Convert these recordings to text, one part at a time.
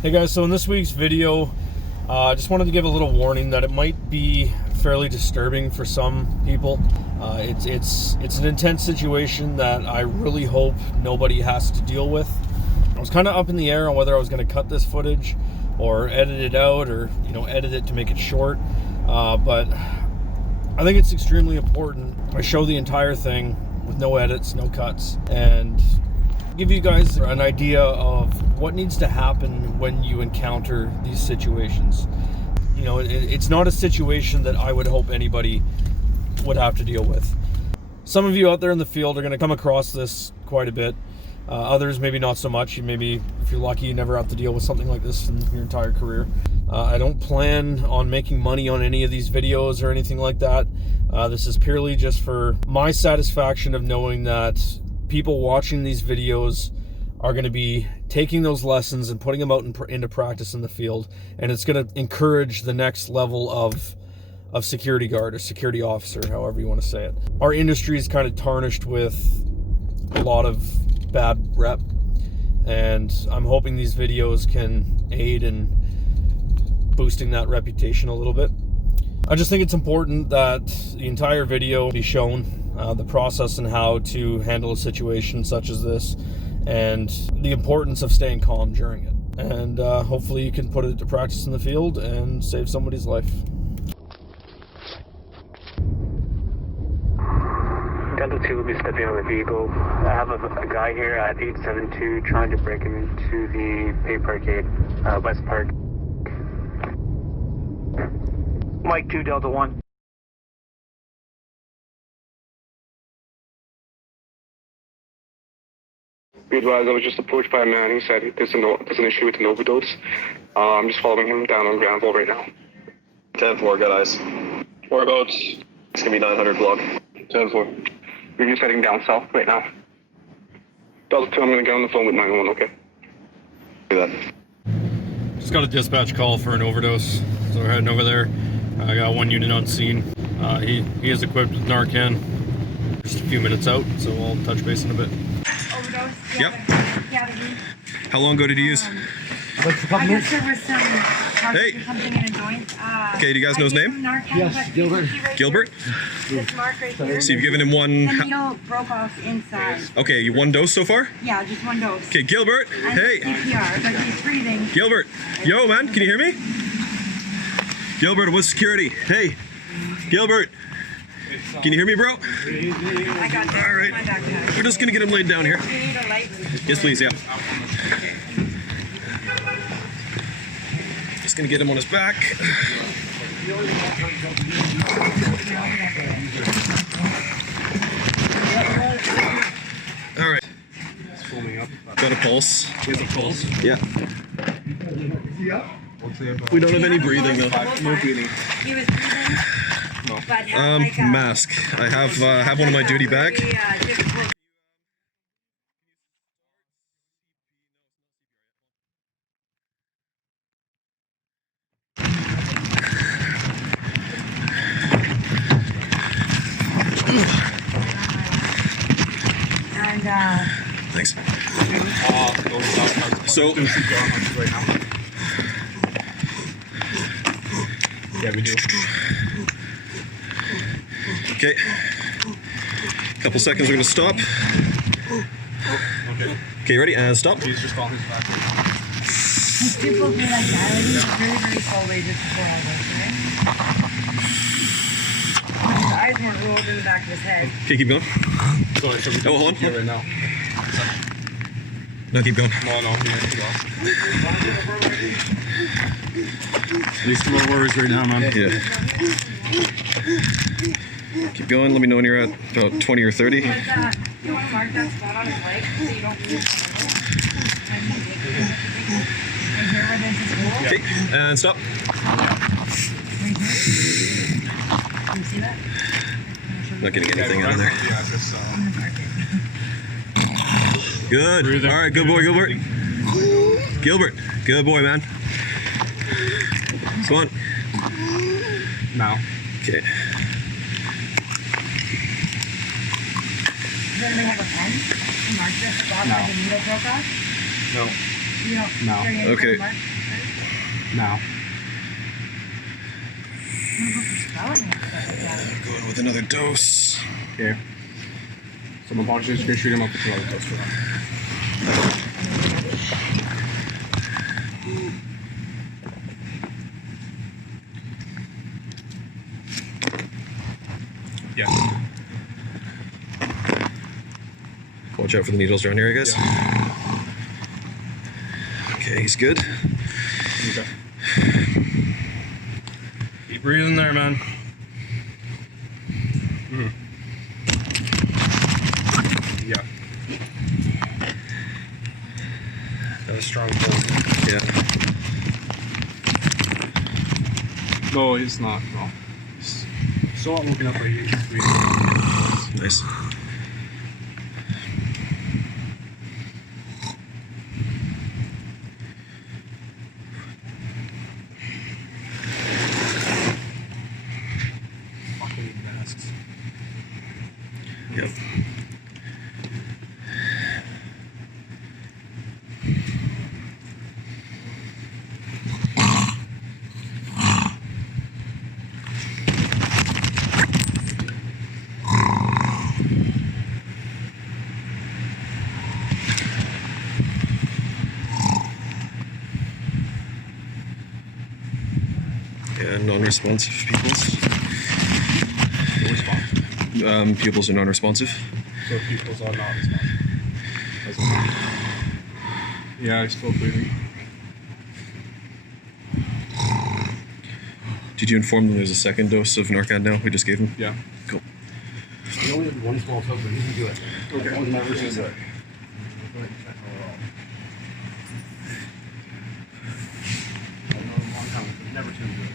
Hey guys, so in this week's video, I just wanted to give a little warning that it might be fairly disturbing for some people. It's an intense situation that I really hope nobody has to deal with. I was kind of up in the air on whether I was going to cut this footage or edit it out, or edit it to make it short. But I think it's extremely important I show the entire thing with no edits, no cuts, and give you guys an idea of what needs to happen when you encounter these situations. It's not a situation that I would hope anybody would have to deal with. Some of you out there in the field are going to come across this quite a bit. Others maybe not so much. Maybe if you're lucky, you never have to deal with something like this in your entire career. I don't plan on making money on any of these videos or anything like that. This is purely just for my satisfaction of knowing that people watching these videos are going to be taking those lessons and putting them out into practice in the field, and it's going to encourage the next level of security guard or security officer, however you want to say it. Our industry is kind of tarnished with a lot of bad rep, and I'm hoping these videos can aid in boosting that reputation a little bit. I just think it's important that the entire video be shown, the process and how to handle a situation such as this, and the importance of staying calm during it. And hopefully you can put it to practice in the field and save somebody's life. Delta 2 will be stepping on the vehicle. I have a guy here at 872 trying to break into the pay parkade, West Park. Mike 2 Delta 1. Be advised, I was just approached by a man who said there's an issue with an overdose. I'm just following him down on Granville right now. 10-4, got eyes. Whereabouts? It's gonna be 900 block. 10-4. We're just heading down south right now. Delta 2, I'm gonna get on the phone with 911, okay? Do that. Just got a dispatch call for an overdose, so we're heading over there. I got one unit on scene. He is equipped with Narcan. Just a few minutes out, so I'll touch base in a bit. Overdose? Yep. Yeah, How long ago did you use? I guess there was some Hey. or something in a joint. Okay, do you guys know his name? Yes, Gilbert. Gilbert? This mark right here. So you've given him one... The needle broke off inside. Okay, you one dose so far? Yeah, just one dose. Okay, Gilbert, And hey. CPR, but he's breathing. Gilbert, yo man, can you hear me? Gilbert, what's security? Hey, Gilbert, can you hear me, bro? I got this. All right. My backpack. We're just gonna get him laid down here. Do you need a light? Yes, please, yeah. Just gonna get him on his back. All right. Got a pulse. Yeah. We don't have any breathing though. No breathing. He was breathing. No. But had like a Mask. I have one on my duty bag. very, difficult. And Thanks. So. Yeah, we do. Okay. Couple seconds. We're gonna stop. Okay, ready? And stop. He's just on his back. people do like that. I think very, very slowly just before all this, right? His eyes weren't rolled in the back of his head. Okay, keep going. Sorry, so we Oh, hold on. here right now. No, keep going. No, These two more worries right now, man. Yeah. Keep going. Let me know when you're at about 20 or 30. But, you want to mark that spot on his leg so you don't lose control? And here where there's this hole. Okay, and stop. Can you see that? Not getting anything out of there. Yeah, just, Good. Breathing. All right, good boy, Gilbert. Gilbert, good boy, man. Come on. now. Okay. Does anybody have a pen to mark this spot where the needle broke off? No. You don't No. carry any Okay. mark? No. I'm gonna go for spelling and stuff like that. Going with another dose. Okay. So I'm about to just shoot him up with another dose for that. Yeah. Watch out for the needles around here, I guess. Yeah. Okay, he's good. Okay. Keep breathing there, man. Yeah. That was strong pull. Yeah. No, it's not. No. So I'm looking up right here. He's breathing. Nice. Fucking masks. Yep. Yeah, non-responsive pupils. No response. Pupils are non-responsive. So pupils are not responsive. Yeah, he's still breathing. Did you inform them there's a second dose of Narcan now we just gave him? Yeah. Cool. We only have one small token. You can do it. Okay. That was my version of it. Never too good.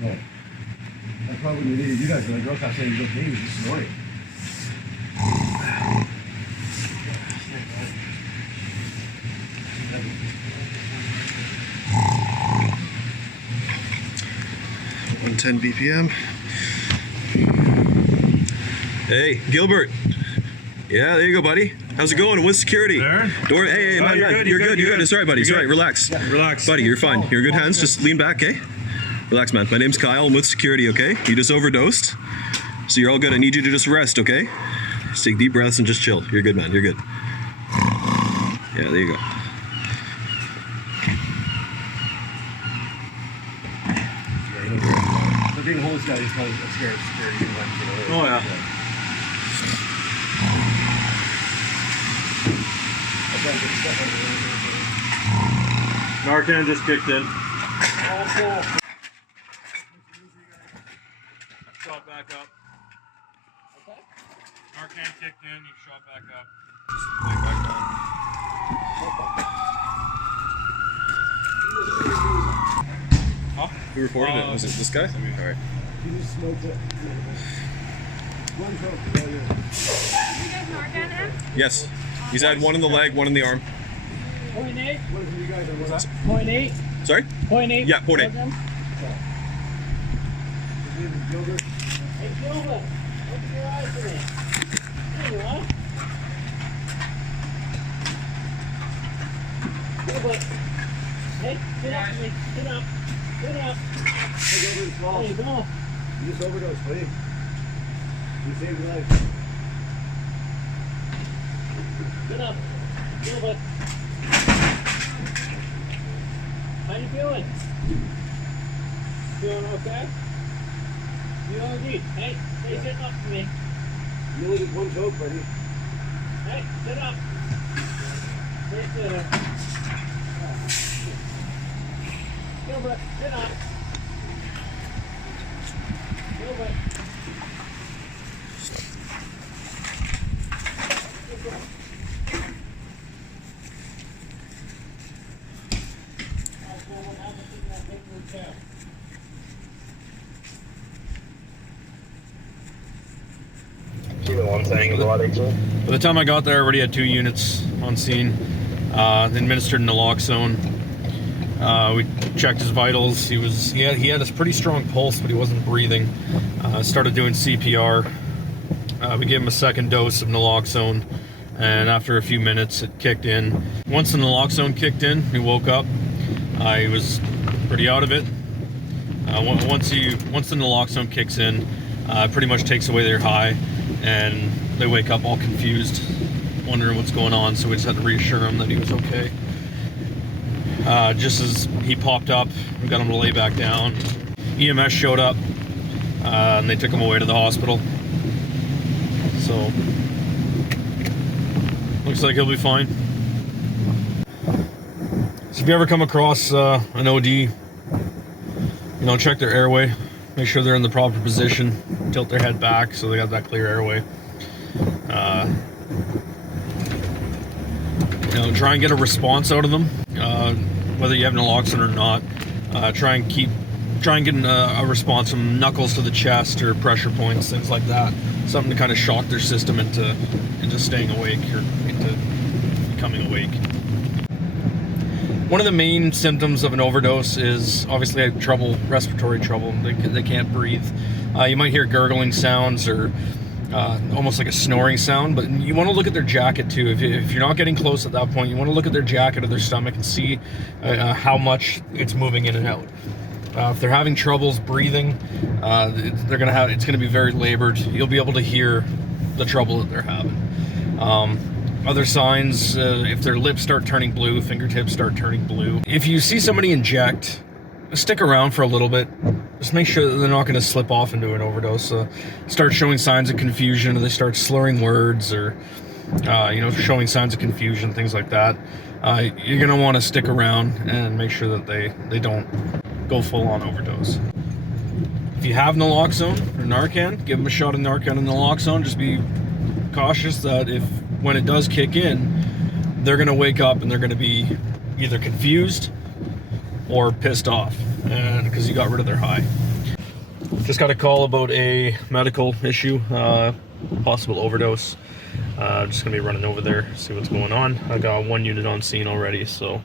No. That's probably what we needed. You guys, when the girl kept saying, "Look, he was just snoring." One 10 BPM. Hey, Gilbert. Yeah, there you go, buddy. How's it going? What's security? There? Door. Hey, man, you're man. good, You're you're good. good, You're you're good. It's all right, buddy. It's all good. right. Relax. Relax. Buddy, you're fine. You're in good hands. Just lean back, okay? Relax, man. My name's Kyle. I'm with security, okay? You just overdosed. So you're all good. I need you to just rest, okay? Just take deep breaths and just chill. You're good, man. You're good. Yeah, there you go. So being a homeless guy, he's kind of scared of security. Oh, yeah. Narcan just kicked in. Shot back up. Narcan kicked in, you shot back up. Just lay back down. Huh? Who reported it? Was it this guy? All right. He just smoked it. One coke. You guys Narcan him? Yes. He's had one in the leg, one in the arm. 0.8? What is it you guys are? What's that? 0.8? Sorry? 0.8? Yeah, 0.8. His name is Gilbert. Hey, Gilbert, open your eyes for me. There you are. Gilbert. Hey, get up to me. Get up. Get up. Hey, Gilbert, it's There Paul. you go. You just overdosed, buddy. You saved your life. Get up. Gilbert. How you feeling? Feeling okay? You OD. Hey, sit up for me. You only did one coke, buddy. Hey, sit up. Sit up. Gilbert, sit up. Gilbert. See what I'm saying about it, too? By the time I got there, I already had 2 units on scene. They administered naloxone. We checked his vitals. He had a pretty strong pulse, but he wasn't breathing. Started doing CPR. We gave him a second dose of naloxone, and after a few minutes, it kicked in. Once the naloxone kicked in, he woke up. He was pretty out of it. Once the naloxone kicks in, it pretty much takes away their high, and they wake up all confused, wondering what's going on. So we just had to reassure him that he was okay. Just as he popped up, we got him to lay back down. EMS showed up, and they took him away to the hospital. So, looks like he'll be fine. So if you ever come across an OD, you know, check their airway. Make sure they're in the proper position. Tilt their head back so they got that clear airway. You know, try and get a response out of them. Whether you have naloxone or not, try and get a response from knuckles to the chest or pressure points, things like that. Something to kind of shock their system into staying awake or into becoming awake. One of the main symptoms of an overdose is obviously respiratory trouble. They can't breathe. You might hear gurgling sounds or almost like a snoring sound, but you want to look at their jacket too. If you're not getting close at that point, you want to look at their jacket or their stomach and see how much it's moving in and out. If they're having troubles breathing, it's gonna be very labored. You'll be able to hear the trouble that they're having. Other signs, if their lips start turning blue, fingertips start turning blue. If you see somebody inject, stick around for a little bit. Just make sure that they're not going to slip off into an overdose. Start showing signs of confusion, or they start slurring words, or showing signs of confusion, things like that. You're going to want to stick around and make sure that they don't go full on overdose. If you have naloxone or Narcan, give them a shot of Narcan and naloxone. Just be cautious that when it does kick in, they're going to wake up and they're going to be either confused or pissed off because you got rid of their high. Just got a call about a medical issue, possible overdose. Just gonna be running over there, see what's going on. I got 1 unit on scene already, so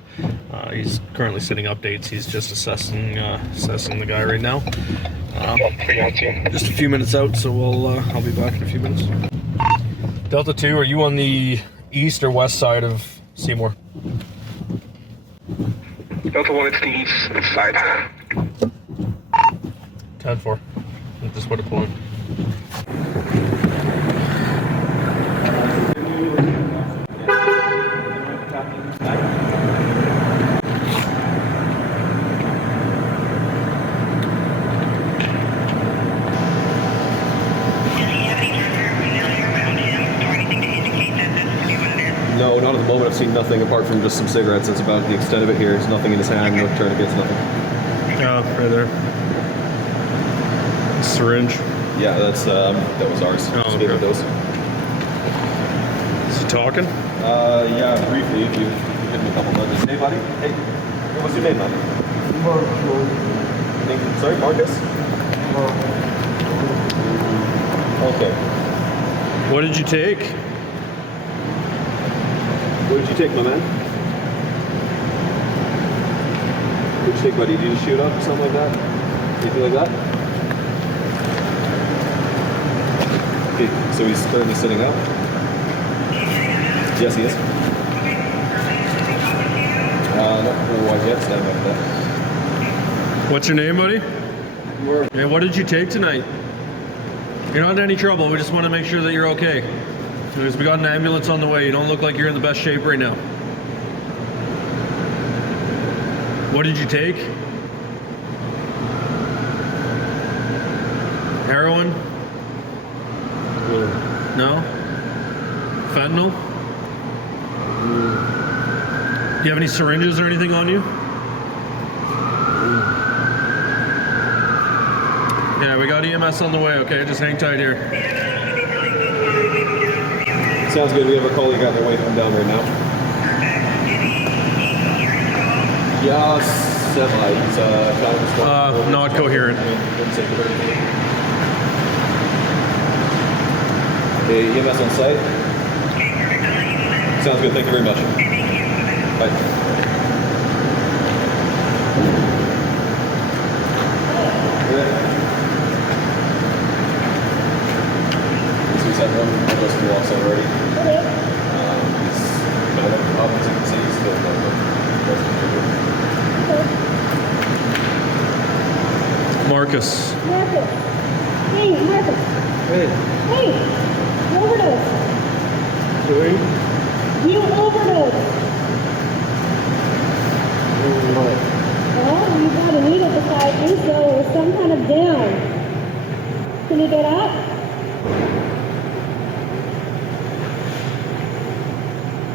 he's currently sitting updates. He's just assessing the guy right now. Just a few minutes out, so I'll be back in a few minutes. Delta 2, are you on the east or west side of Seymour? Delta 1, it's the east side. 10-4. Just put it pulling. No, not at the moment. I've seen nothing apart from just some cigarettes. That's about the extent of it here. There's nothing in his hand, no tourniquets, nothing. Right there. Syringe. Yeah, that was ours. Oh, just gave it those. Is he talking? Yeah, briefly, if you give me a couple minutes. Hey, buddy. Hey, what's your name, man? Marcus. Sorry, Marcus? Okay. What did you take? What did you take, my man? What did you take, buddy? Did you just shoot up or something like that? Anything like that? Okay, so he's currently sitting up? Yes, he is. Not quite yet, stand by for that. What's your name, buddy? Yeah, what did you take tonight? You're not in any trouble. We just want to make sure that you're okay. Because we got an ambulance on the way. You don't look like you're in the best shape right now. What did you take? Heroin? No? Fentanyl? Do you have any syringes or anything on you? Yeah, we got EMS on the way, okay? Just hang tight here. Sounds good. We have a colleague on their way to come down right now. Yeah, semi. Not coherent. Okay, EMS on site. Sounds good. Thank you very much. Bye. He's at home, he goes and walks already. Okay. He's been up, as you can see, he's still Marcus. Marcus. Hey, Marcus. Hey, Hey, you overdose. doing? You overdose. What? Well, you got a needle beside you, so it was some kind of down. Can you get up?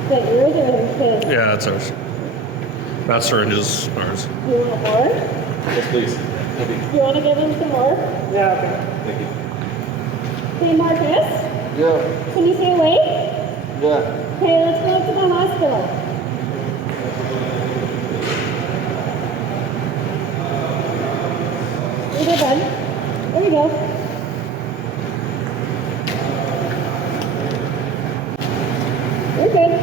Is that yours or his? Yeah, that's ours. That syringe is ours. Do you want more? Yes, please. Thank you. Do you want to give him some more? Yeah, okay. Thank you. Hey, Marcus, Yeah, can you stay awake? yeah. Okay, let's go to the hospital. There you go, bud. There you go. You're good.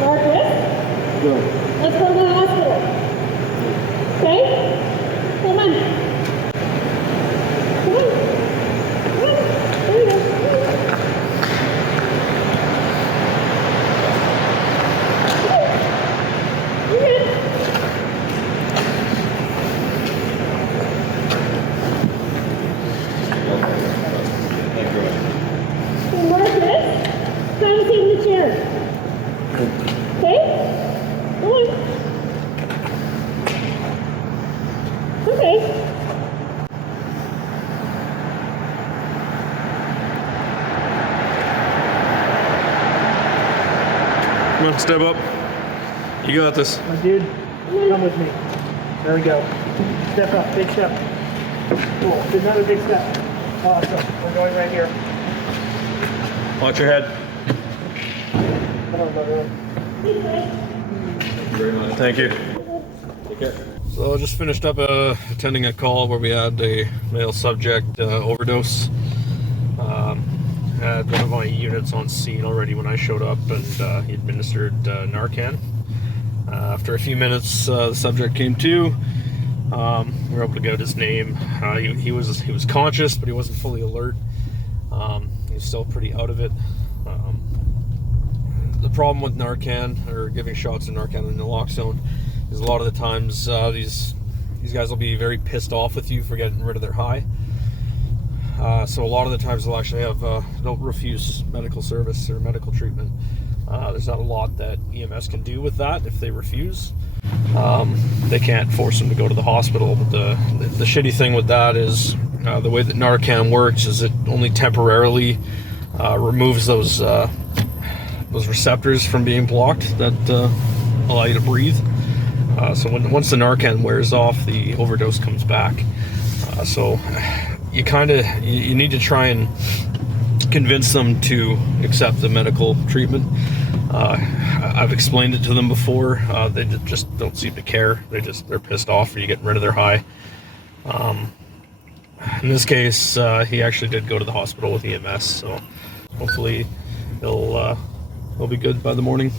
Marcus, Good. let's go to the hospital. Okay? Come on. Come on. Come on. There you go. You're good. Thank you very much. Hey, Marcus, come sit in the chair. Okay? Come on. Okay. Come on, step up. You got this. My dude, come with me. There we go. Step up, big step. Cool. Another big step. Awesome. We're going right here. Watch your head. Come on, brother. Thank you very much. Thank you. Take care. So I just finished up attending a call where we had a male subject overdose. Had one of my units on scene already when I showed up, and he administered Narcan. After a few minutes, the subject came to. We were able to get his name. He was conscious, but he wasn't fully alert. He was still pretty out of it. The problem with Narcan, or giving shots of Narcan in the naloxone, is a lot of the times these guys will be very pissed off with you for getting rid of their high. So a lot of the times they'll actually have they'll refuse medical service or medical treatment. There's not a lot that EMS can do with that if they refuse. They can't force them to go to the hospital. But the shitty thing with that is the way that Narcan works is it only temporarily removes those receptors from being blocked that allow you to breathe. So once the Narcan wears off, the overdose comes back. So you you need to try and convince them to accept the medical treatment. I've explained it to them before. They just don't seem to care. They're pissed off for you getting rid of their high. In this case, he actually did go to the hospital with EMS, so hopefully he'll be good by the morning.